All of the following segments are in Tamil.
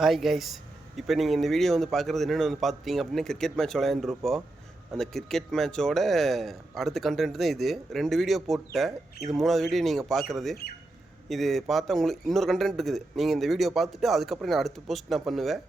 ஹாய் கைஸ், இப்போ நீங்கள் இந்த வீடியோ வந்து பார்க்குறது என்னென்னு வந்து பார்த்தீங்க அப்படின்னா கிரிக்கெட் மேட்ச் விளையாண்டுருப்போம். அந்த கிரிக்கெட் மேட்சோட அடுத்த கண்டென்ட் தான் இது. 2 வீடியோ போட்டேன், இது 3வது வீடியோ நீங்கள் பார்க்குறது. இது பார்த்தா உங்களுக்கு இன்னொரு கண்டென்ட் இருக்குது. நீங்கள் இந்த வீடியோ பார்த்துட்டு அதுக்கப்புறம் நான் அடுத்த போஸ்ட் நான் பண்ணுவேன்.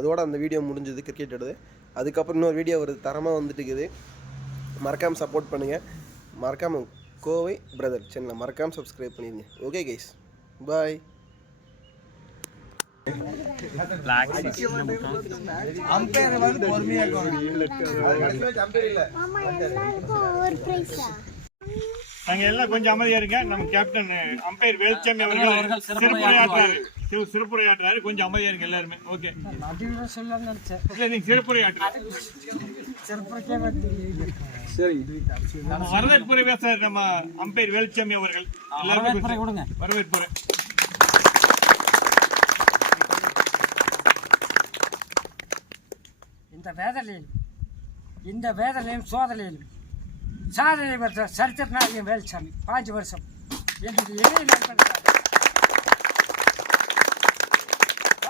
அதோட அந்த வீடியோ முடிஞ்சது கிரிக்கெட் எடுது. அதுக்கப்புறம் இன்னொரு வீடியோ வருது, தரமாக வந்துட்டு இருக்குது. மறக்காமல் சப்போர்ட் பண்ணுங்கள். மறக்காமல் கோவை பிரதர் சேனலை மறக்காமல் சப்ஸ்கிரைப் பண்ணிடுங்க. ஓகே கைஸ், பாய். நாங்க எல்லாம் கொஞ்சம் அமைதியா இருங்க. நம்ம கேப்டன் அம்பையர் வேலுச்சாமி அவர்கள் சிறப்புரையாற்றுறாரு. கொஞ்சம் அமைதியா இருங்க எல்லாருமே. ஓகே, நீங்க சிறப்புரையாற்றுறாரு. வரவேற்புரை பேசுறாரு நம்ம அம்பையர் வேலுச்சாமி அவர்கள். எல்லாருமே வரவேற்புரை. இந்த வேதனையும் சோதனையிலும் சாதனை பெற்ற சரித்திரநாயகன் வேலுச்சாமி 5 வருஷம் என்னுடைய இணைய நண்பன்.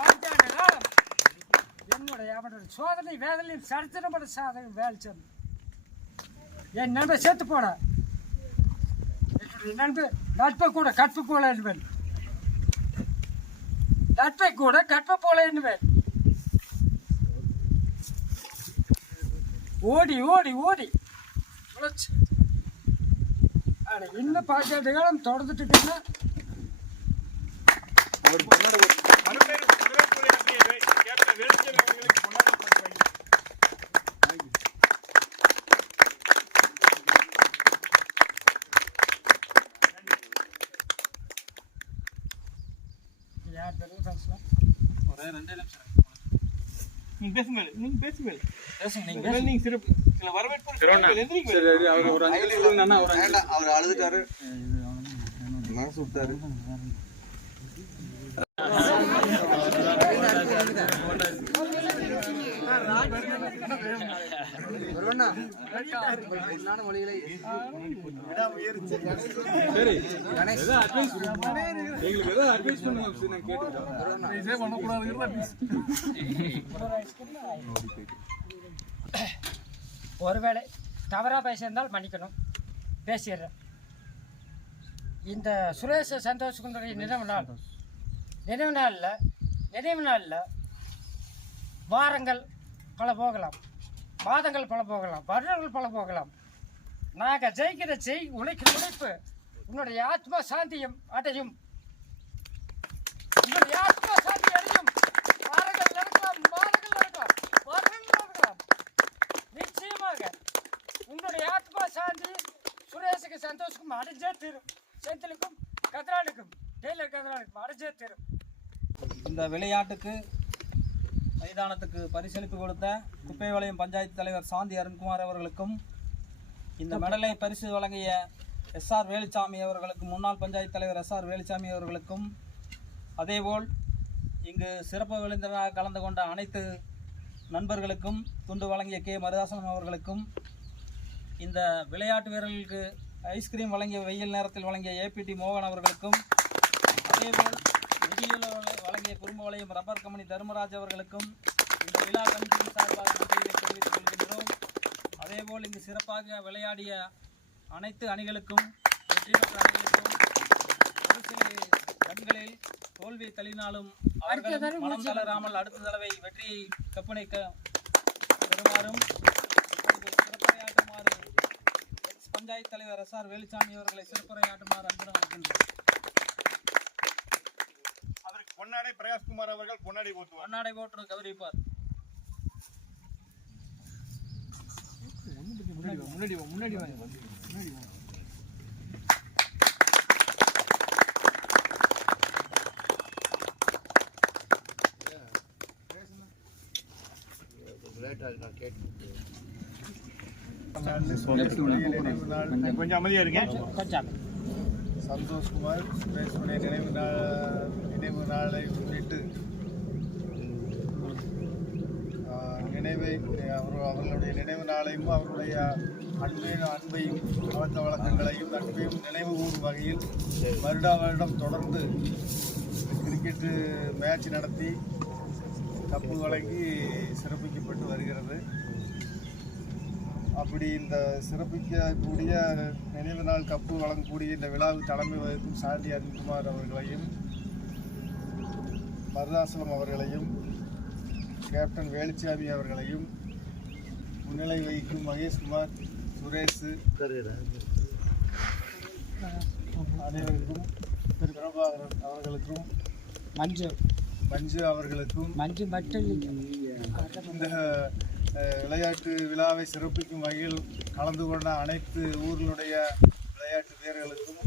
5 ஆண்டு காலம் அவனுடைய சோதனை வேதனையும் சரித்திரம் பெற்ற சாதனை வேலுச்சாமி. என் நண்பர் சேர்த்து போன என்னுடைய நண்பர் நட்பை கூட கற்பு போல என்பேன். நட்பை கூட கற்பு போல என்பேன். ஓடி ஓடி ஓடி உழைச்சி இன்னும் 5 ஆண்டு காலம் தொடர்ந்துட்டுன்னா யார் தெரியும் பேசலாம். ஒரே 2 நிமிஷம் நீங்க பேசுங்க. அவர் அழுதுட்டாரு, மனசு விட்டாரு. ஒருவேளை தவறாக பேசியிருந்தால் மன்னிக்கணும், பேசிடுறேன். இந்த சுரேஷ் சந்தோஷ்குமாருடைய நினைவு நாளில் வாரங்கள் பல போகலாம், மாதங்கள் பல போகலாம், வருடங்கள் பல போகலாம். நாங்கள் ஜெயிக்கிற உழைக்கிற உழைப்பு உன்னுடைய ஆத்மா சாந்தியம் அடையும். உன்னுடைய ஆத்மா சாந்தி அடையும். வாரங்கள் நடக்கலாம், மாதங்கள் நடக்கலாம், வருடங்கள் நடக்கலாம். நிச்சயமாக உங்களுடைய ஆத்மா சாந்தி சுரேஷுக்கு சந்தோஷுக்கும் அடைஞ்சே தீரும். செந்திலுக்கும் கதிரானுக்கும் டெய்லர் கதிரானுக்கும் அடைஞ்சே தீரும். இந்த விளையாட்டுக்கு மைதானத்துக்கு பரிசளிப்பு கொடுத்த குப்பைவாளையம் பஞ்சாயத்து தலைவர் சாந்தி அருண்குமார் அவர்களுக்கும், இந்த மெடலை பரிசு வழங்கிய எஸ்ஆர் வேலுச்சாமி அவர்களுக்கும், முன்னாள் பஞ்சாயத்து தலைவர் எஸ்ஆர் வேலுச்சாமி அவர்களுக்கும், அதேபோல் இங்கு சிறப்பு விருந்தினராக கலந்து கொண்ட அனைத்து நண்பர்களுக்கும், துண்டு வழங்கிய கே மருதாசனம் அவர்களுக்கும், இந்த விளையாட்டு வீரர்களுக்கு ஐஸ்கிரீம் வழங்கிய வெயில் நேரத்தில் வழங்கிய ஏபிடி மோகன் அவர்களுக்கும், அதேபோல் நிதியில் வழங்கிய குறும்புவளையம் ரப்பர் கம்பெனி தர்மராஜ் அவர்களுக்கும் இந்த விழா கமிட்டியின் சார்பாக நன்றியை தெரிவித்துக் கொள்கின்றோம். அதேபோல் இங்கு சிறப்பாக விளையாடிய அனைத்து அணிகளுக்கும், வெற்றி பெற்ற அணிகளுக்கும் ஒரு சில கண்களில் தோல்வி தள்ளினாலும் அவர்கள் மனம் தளராமல் அடுத்த தடவை வெற்றியை கற்பனைக்க பெறுமாறும் சிறப்புரையாற்றுமாறு பஞ்சாயத்து தலைவர் எஸ்ஆர் வேலுச்சாமி அவர்களை சிறப்புரையாற்றுமாறு அன்புடன் அழைக்கின்றோம். அதற்கு பொன்னாடை பிரகாஷ்குமார் அவர்கள் பொன்னாடை போட்டு கௌரவிப்பார். முன்னாடி கொஞ்சம் அமைதியா இருங்க. சந்தோஷ்குமார் சுரேஷுடைய நினைவு நாளை முன்னிட்டு அவர்களுடைய நினைவு நாளையும் அவருடைய அன்பையும் பழக்க வழக்கங்களையும் நட்பையும் நினைவு கூறும் வகையில் வருடம் தொடர்ந்து கிரிக்கெட்டு மேட்ச் நடத்தி கப்பு வழங்கி சிறப்பிக்கப்பட்டு வருகிறது. அப்படி இந்த சிறப்பிக்கக்கூடிய நினைவு நாள் கப்பு வழங்கக்கூடிய இந்த விழாவுக்கு தலைமை வகிக்கும் சாந்தி அருண்குமார் அவர்களையும், மருதாசலம் அவர்களையும், கேப்டன் வேலுச்சாமி அவர்களையும், முன்னிலை வகிக்கும் மகேஷ்குமார், சுரேஷ் அனைவருக்கும், பிரபாகரன் அவர்களுக்கும், மஞ்சு அவர்களுக்கும், இந்த விளையாட்டு விழாவை சிறப்பிக்கும் வகையில் கலந்து கொண்ட அனைத்து ஊர்களுடைய விளையாட்டு வீரர்களுக்கும்,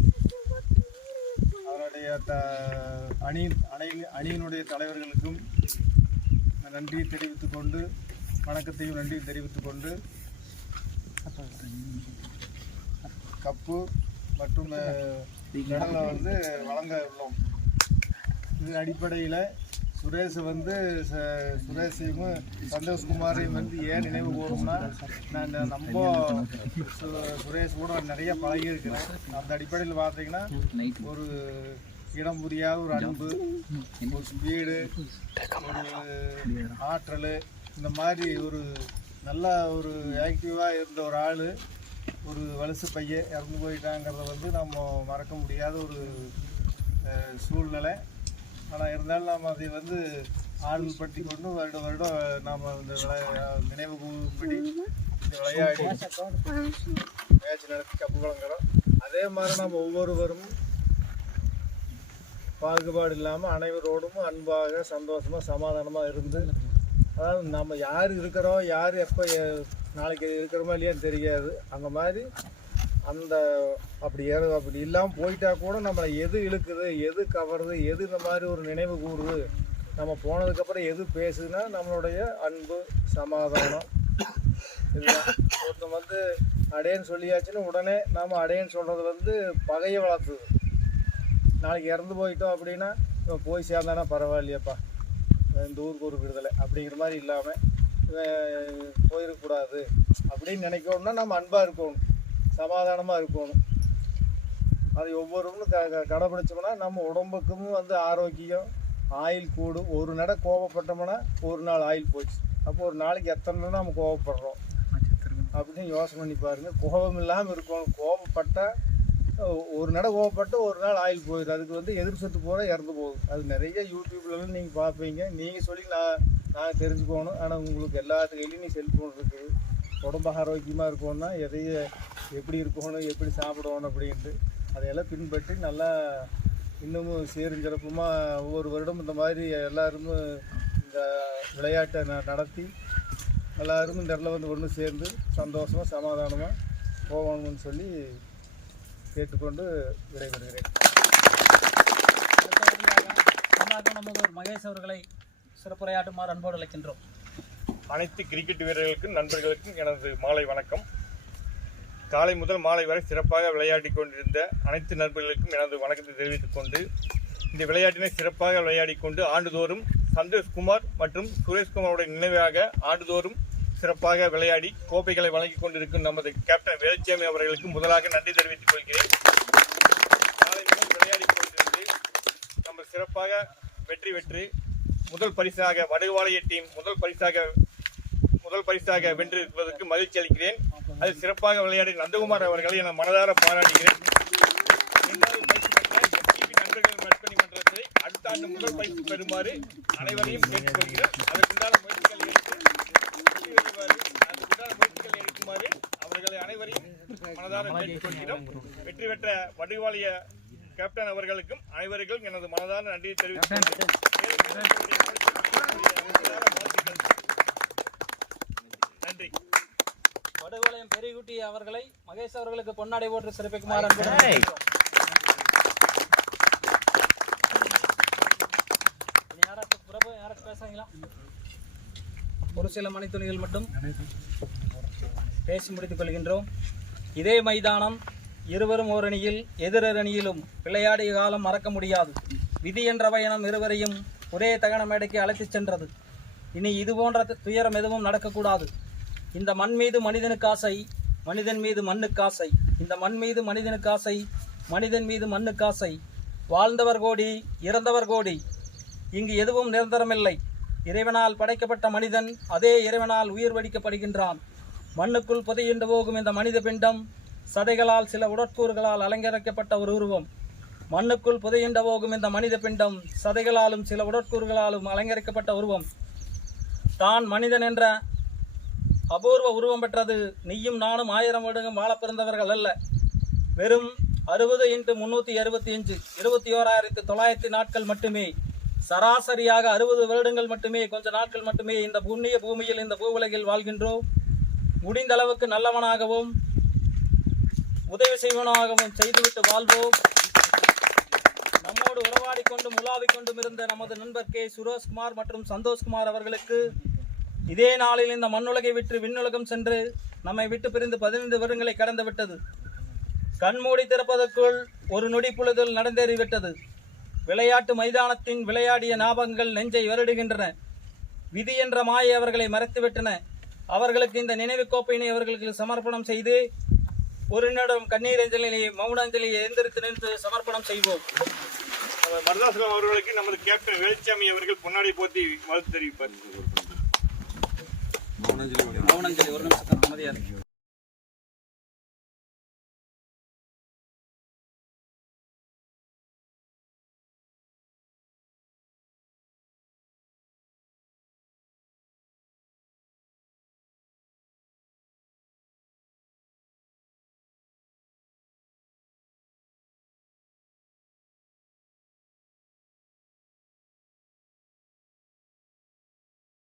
அவருடைய அணியினுடைய தலைவர்களுக்கும் நன்றியை தெரிவித்துக் கொண்டு, வணக்கத்தையும் நன்றியும் தெரிவித்துக் கொண்டு, கப்பு மற்றும் மெடலை வந்து வழங்க உள்ளோம். இதன் அடிப்படையில் சுரேஷையும் சந்தோஷ்குமாரையும் வந்து ஏன் நினைவு கூறணும்னா, நான் நம்ம சுரேஷ் கூட நிறைய பழகியிருக்கிறேன். அந்த அடிப்படையில் பார்த்தீங்கன்னா ஒரு இடம் புரியாத ஒரு அன்பு, ஒரு ஸ்பீடு, ஒரு ஆற்றல், இந்த மாதிரி ஒரு நல்ல ஒரு ஆக்டிவாக இருந்த ஒரு ஆள் ஒரு வலசு பையன் இறந்து போயிட்டாங்கிறத வந்து நம்ம மறக்க முடியாத ஒரு சூழ்நிலை. ஆனால் இருந்தாலும் நாம் அதை வந்து ஆறுதல் படுத்தி கொண்டு வருடம் நாம் இந்த நினைவு கூறும்படி இந்த விளையாடி மேட்ச் நடத்தி கப்பு வழங்குறோம். அதே மாதிரி நம்ம ஒவ்வொருவரும் பாகுபாடு இல்லாமல் அனைவரோடும் அன்பாக, சந்தோஷமாக, சமாதானமாக இருந்து, அதாவது நம்ம யார் இருக்கிறோம், யார் எப்போ நாளைக்கு இருக்கிறோமா இல்லையான்னு தெரியாது. அந்த மாதிரி அப்படி இல்லாமல் போயிட்டா கூட நம்மளை எது இழுக்குது, எது கவருது, எது இந்த மாதிரி ஒரு நினைவு கூறுது, நம்ம போனதுக்கப்புறம் எது பேசுதுன்னா நம்மளுடைய அன்பு, சமாதானம். இதுதான். ஒருத்தன் வந்து அடையன்னு சொல்லியாச்சுன்னு உடனே நாம் அடையன்னு சொல்கிறது வந்து பகையை வளர்த்துது. நாளைக்கு இறந்து போயிட்டோம் அப்படின்னா இவன் போய் சேர்ந்தானா பரவாயில்லையாப்பா, இந்த ஊருக்கு ஒரு விடுதலை அப்படிங்கிற மாதிரி இல்லாமல் போயிடக்கூடாது அப்படின்னு நினைக்கணும்னா நம்ம அன்பாக இருக்கணும், சமாதானமாக இருக்கணும். அது ஒவ்வொருவரும் கடைப்பிடிச்சோம்னா நம்ம உடம்புக்கும் வந்து ஆரோக்கியம், ஆயில் கூடும். ஒரு நட கோபப்பட்டோம்னா ஒரு நாள் ஆயில் போச்சு. அப்போ ஒரு நாளைக்கு எத்தனை நாள் நம்ம கோபப்படுறோம் அப்படின்னு யோசனை பண்ணி பாருங்கள். கோபம் இல்லாமல் இருக்கணும். கோபப்பட்டால் ஒரு நட கோபப்பட்டு ஒரு நாள் ஆயில் போயிடுது. அதுக்கு வந்து எதிர் சத்து போகிற இறந்து போகுது. அது நிறைய யூடியூப்லலாம் நீங்கள் பார்ப்பீங்க. நீங்கள் சொல்லி நான் தெரிஞ்சுக்கணும். ஆனால் உங்களுக்கு எல்லாத்து கையிலையும் செல்ஃபோன் இருக்குது. உடம்பு ஆரோக்கியமாக இருக்கணும்னா எப்படி இருக்கணும், எப்படி சாப்பிடணும் அப்படின்ட்டு அதையெல்லாம் பின்பற்றி நல்லா இன்னமும் சீர்சிறப்புமாக ஒவ்வொரு வருடம் இந்த மாதிரி எல்லாருமே இந்த விளையாட்டை நடத்தி எல்லாரும் இந்த இடத்துல வந்து ஒன்று சேர்ந்து சந்தோஷமாக, சமாதானமாக போகணும்னு சொல்லி கேட்டுக்கொண்டு விடைபெறுகிறேன். நமது மகேஷ் அவர்களை சிறப்புரையாற்றுமாறு அன்போடு அழைக்கின்றோம். அனைத்து கிரிக்கெட் வீரர்களுக்கும் நண்பர்களுக்கும் எனது மாலை வணக்கம். காலை முதல் மாலை வரை சிறப்பாக விளையாடி கொண்டிருந்த அனைத்து நண்பர்களுக்கும் எனது வணக்கத்தை தெரிவித்துக் கொண்டு, இந்த விளையாட்டினை சிறப்பாக விளையாடி கொண்டு ஆண்டுதோறும் சந்தோஷ்குமார் மற்றும் சுரேஷ்குமாரோட நினைவாக ஆண்டுதோறும் சிறப்பாக விளையாடி கோப்பைகளை வழங்கிக் கொண்டிருக்கும் நமது கேப்டன் வேலுச்சாமி அவர்களுக்கு முதலாக நன்றி தெரிவித்துக் கொள்கிறேன். காலை முதல் விளையாடி கொண்டிருந்து நம்ம சிறப்பாக வெற்றி பெற்று முதல் பரிசாக வடுவாளைய டீம் முதல் பரிசாக வென்று இருப்பதற்கு மகிழ்ச்சி அளிக்கிறேன். அது சிறப்பாக விளையாடி நந்தகுமார் அவர்களை என மனதார பாராட்டுகிறேன். நண்பர்கள் நட்பணி மன்றத்தை அடுத்த ஆண்டு முதல் பரிசு பெறுமாறு அனைவரையும் கேட்டுக்கொள்கிறேன். அதற்குண்டான முயற்சிகள் எடுக்குமாறு அவர்களை அனைவரையும் மனதார கேட்டுக்கொள்கிறோம். வெற்றி பெற்ற வடுவாளைய கேப்டன் அவர்களுக்கும் அனைவருக்கும் எனது மனதார நன்றியை தெரிவித்துக் நன்றி. வடுவாளையம் பெரியகுட்டி அவர்களை மகேஷ் அவர்களுக்கு பொன்னாடை போட்டு சிறப்பிக்குமாறு பேசுறீங்களா? ஒரு சில மணித்துளிகள் மட்டும் பேசி முடித்துக் கொள்கின்றோம். இதே மைதானம் இருவரும் ஓரணியில் எதிரணியிலும் விளையாடிய காலம் மறக்க முடியாது. விதி என்ற பயணம் இருவரையும் ஒரே தகன மேடைக்கு அழைத்துச் சென்றது. இனி இது போன்ற துயரம் எதுவும் நடக்கக்கூடாது. இந்த மண் மீது மனிதனுக்கு ஆசை, மனிதன் மீது மண்ணுக்கு ஆசை. இந்த மண் மீது மனிதனுக்கு ஆசை, மனிதன் மீது மண்ணுக்கு ஆசை. வாழ்ந்தவர் கோடி, இறந்தவர் கோடி. இங்கு எதுவும் நிரந்தரமில்லை. இறைவனால் படைக்கப்பட்ட மனிதன் அதே இறைவனால் உயிர் வடிக்கப்படுகின்றான். மண்ணுக்குள் புதையுண்டு போகும் இந்த மனித பிண்டம் சதைகளால் சில உடற்கூறுகளால் அலங்கரிக்கப்பட்ட ஒரு உருவம். மண்ணுக்குள் புதையுண்டு போகும் இந்த மனித பிண்டம் சதைகளாலும் சில உடற்கூறுகளாலும் அலங்கரிக்கப்பட்ட உருவம். தான் மனிதன் என்ற அபூர்வ உருவம் பெற்றது நீயும் நானும் 1000 வருடங்கள் வாழ பிறந்தவர்கள் அல்ல. வெறும் 60 × 365 21,900 நாட்கள் மட்டுமே. சராசரியாக 60 வருடங்கள் மட்டுமே, கொஞ்ச நாட்கள் மட்டுமே இந்த புண்ணிய பூமியில், இந்த பூவுலகில் வாழ்கின்றோம். முடிந்த அளவுக்கு நல்லவனாகவும் உதவி செய்வனாகவும் செய்துவிட்டு வாழ்வோம். நம்மோடு உறவாடி கொண்டும் உலாவிக் கொண்டும் இருந்த நமது நண்பர் கே. சுரேஷ்குமார் மற்றும் சந்தோஷ்குமார் அவர்களுக்கு இதே நாளில் இந்த மண்ணுலகை விட்டு விண்ணுலகம் சென்று நம்மை விட்டு பிரிந்து 15 வருடங்களை கடந்து விட்டது. கண்மூடி திறப்பதற்குள் ஒரு நொடி பொழுதில் நடந்தேறிவிட்டது. விளையாட்டு மைதானத்தின் விளையாடிய ஞாபகங்கள் நெஞ்சை வருடுகின்றன. விதி என்ற மாயை அவர்களை மறைத்துவிட்டன. அவர்களுக்கு இந்த நினைவு கோப்பையினை அவர்களுக்கு சமர்ப்பணம் செய்து ஒரு நிமிடம் கண்ணீர் அஞ்சலியை, மௌன அஞ்சலியை எந்திரித்து நின்று சமர்ப்பணம் செய்வோம். மருதாசலம் அவர்களுக்கு நமது கேப்டன் வேலுச்சாமி அவர்கள் பொன்னாடை போத்தி வாழ்த்து தெரிவிப்பார். மௌன அஞ்சலி ஒரு நிமிஷம் அமைதியாக